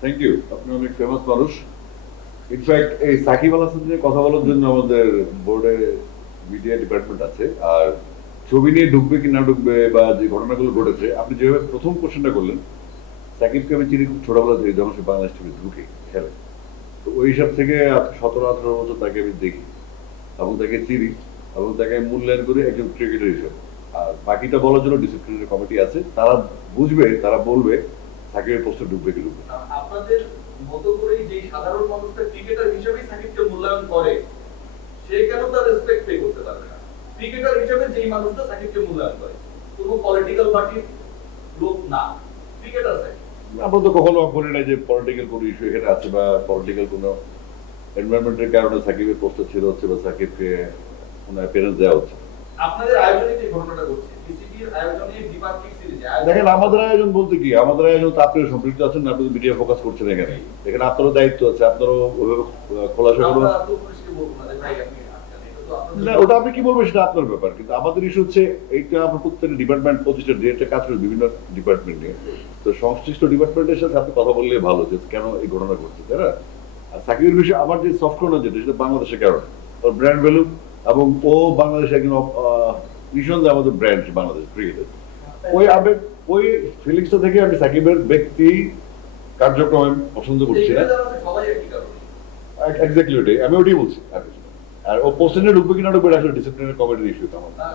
Thank you আপনি অনেক famous মানুষ। ইনফ্যাক্ট এই সাকিব আল হাসান কথা বলার জন্য আমাদের বোর্ডে মিডিয়া ডিপার্টমেন্ট আছে। আর ছবি নিয়ে ঢুকবে কি না ঢুকবে বা যে ঘটনাগুলো ঘটেছে, আপনি যেভাবে প্রথম কোশ্চেনটা করলেন, সাকিবকে আমি চিনি খুব ছোটবেলা থেকে, যখন সে বাংলাদেশ টিভি ঢুকে খেলে। তো ওই হিসাব থেকে সতেরো, আঠারো বছর তাকে আমি দেখি এবং তাকে চিনি এবং তাকে আমি মূল্যায়ন করি একজন ক্রিকেটার হিসেবে। আর বাকিটা বলার জন্য ডিসিপ্লিনারি কমিটি আছে। তারা বুঝবে, তারা বলবে সাকিবের পোস্টে ঢুকবে কি ঢুকবে আপনাদের মতো করেই যে সাধারণ মানুষটা ক্রিকেটার হিসেবেই সাকিবকে মূল্যায়ন করে সে কেন তার রেসপেক্ট পে করতে পারবে না? ক্রিকেটার হিসেবে যেই মানুষটা সাকিবকে মূল্যায়ন করে কোনো পলিটিক্যাল পার্টির লোক না ক্রিকেটার সাকিব আমরা তো কখনো বলি না যে পলিটিক্যাল কোনো ইস্যু এখানে আছে বা পলিটিক্যাল কোনো এনভায়রনমেন্টের কারণে সাকিবের পোস্টটা ছিল হচ্ছে বা সাকিবকে কোনো অ্যাপিয়ারেন্স দেওয়া হচ্ছে। আপনাদের আয়োজনে যে ঘটনাটা ঘটছে দেখেন আমাদের আয়োজন বলতে কি? আমাদের আয়োজন আপনিও সম্পৃক্ত আছেন আপনি মিডিয়া ফোকাস করছেন এখানে। এখানে আপনারও দায়িত্ব আছে আপনারও ওইভাবে খোলাসা করুন। না ওটা আপনি কি বলবেন সেটা আপনার ব্যাপার কিন্তু আমাদের ইস্যু হচ্ছে এইটা আমরা প্রত্যেকটা ডিপার্টমেন্ট একটা কাজ করে বিভিন্ন ডিপার্টমেন্ট নিয়ে। তো সংশ্লিষ্ট ডিপার্টমেন্টের সাথে আপনি কথা বললে ভালো যে কেন এই ঘটনা ঘটছে তাই না? আর সাকিবের বিষয়ে আমার যে সফট কর্নার যেটা সেটা বাংলাদেশের কারণে। ওর ব্র্যান্ড ভ্যালু এবং ও বাংলাদেশে একজন নিঃসন্দেহে আমাদের ব্র্যান্ড বাংলাদেশ ক্রিকেটের ওই আবেগ, ওই ফিলিংসটা থেকে আমি সাকিবের ব্যক্তি কার্যক্রম আমি পছন্দ করছি না। এক্স্যাক্টলি ওটাই, আমি ওটাই বলছি, আর। ও পোস্টেন্টে ঢুকবে কিনা ঢুকবে আসলে ডিসিপ্লিনের কমিটির ইস্যু আমার।